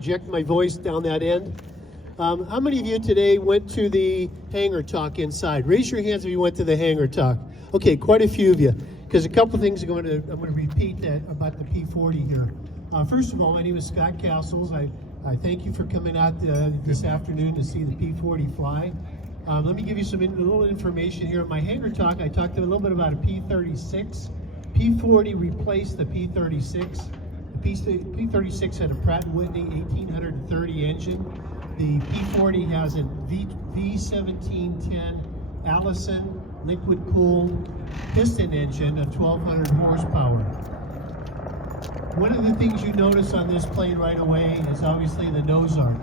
Project my voice down that end. How many of you today went to the hangar talk inside? Raise your hands if you went to the hangar talk. Okay, quite a few of you, because a couple things I'm going to repeat about the P-40 here. First of all, my name is Scott Cassells. I thank you for coming out this afternoon to see the P-40 fly. Let me give you some little information here. In my hangar talk, I talked a little bit about a P-36. P-40 replaced the P-36. The P-36 had a Pratt & Whitney 1830 engine. The P-40 has a V1710 Allison liquid-cooled piston engine of 1,200 horsepower. One of the things you notice on this plane right away is obviously the nose art.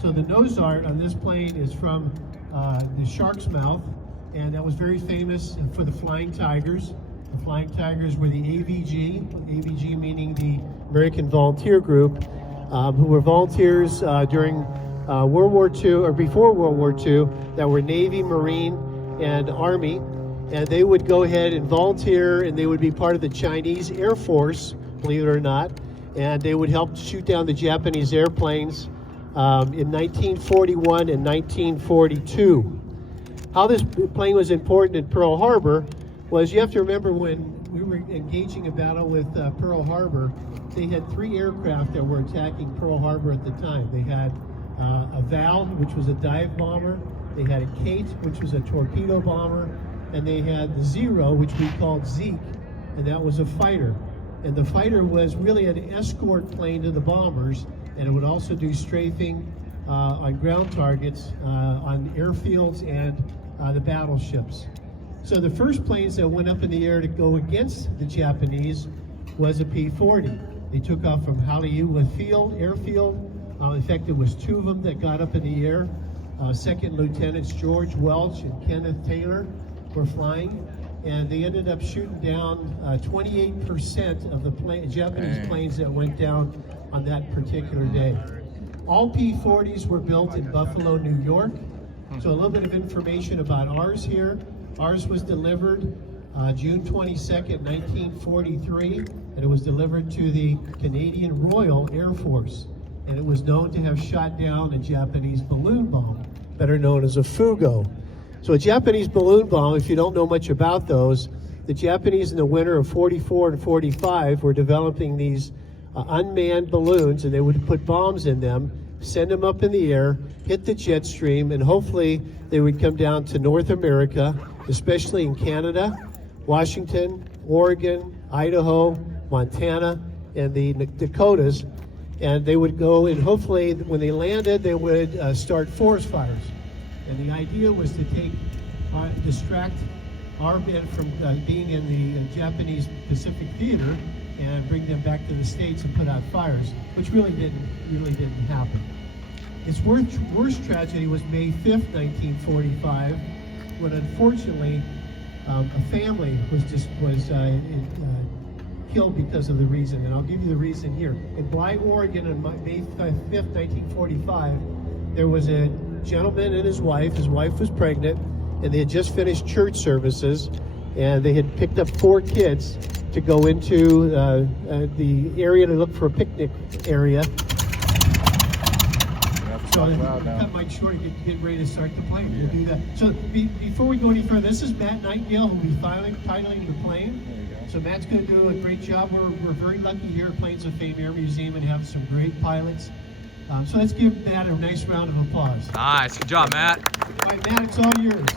So the nose art on this plane is from the shark's mouth, and that was very famous for the Flying Tigers. The Flying Tigers were the AVG meaning the American Volunteer Group, who were volunteers during World War II, or before World War II, that were Navy, Marine, and Army. And they would go ahead and volunteer, and they would be part of the Chinese Air Force, believe it or not, and they would help shoot down the Japanese airplanes in 1941 and 1942. How this plane was important in Pearl Harbor was, you have to remember, when we were engaging a battle with Pearl Harbor, they had 3 aircraft that were attacking Pearl Harbor at the time. They had a Val, which was a dive bomber, they had a Kate, which was a torpedo bomber, and they had the Zero, which we called Zeke, and that was a fighter. And the fighter was really an escort plane to the bombers, and it would also do strafing on ground targets, on airfields, and the battleships. So the first planes that went up in the air to go against the Japanese was a P-40. They took off from Hollywood Airfield. In fact, there was 2 of them that got up in the air. Second Lieutenants George Welch and Kenneth Taylor were flying, and they ended up shooting down 28% of the Japanese planes that went down on that particular day. All P-40s were built in Buffalo, New York. So a little bit of information about ours here. Ours was delivered June 22nd, 1943, and it was delivered to the Canadian Royal Air Force. And it was known to have shot down a Japanese balloon bomb, better known as a Fugo. So a Japanese balloon bomb, if you don't know much about those, the Japanese in the winter of 44 and 45 were developing these unmanned balloons, and they would put bombs in them, send them up in the air, hit the jet stream, and hopefully they would come down to North America, especially in Canada, Washington, Oregon, Idaho, Montana, and the Dakotas. And they would go, and hopefully when they landed, they would start forest fires. And the idea was to distract our men from being in the Japanese Pacific Theater and bring them back to the States and put out fires, which really didn't happen. Its worst tragedy was May 5th, 1945, when unfortunately a family was killed because of the reason, and I'll give you the reason here. In Bly, Oregon, on May 5th, 1945, there was a gentleman and his wife was pregnant, and they had just finished church services, and they had picked up 4 kids to go into the area to look for a picnic area. So cut Mike short and get ready to start the plane. We'll do that. So before we go any further, this is Matt Nightingale, who will be piloting the plane. So Matt's going to do a great job. We're very lucky here at Planes of Fame Air Museum and have some great pilots. So let's give Matt a nice round of applause. Nice, good job, Matt. All right, Matt, it's all yours.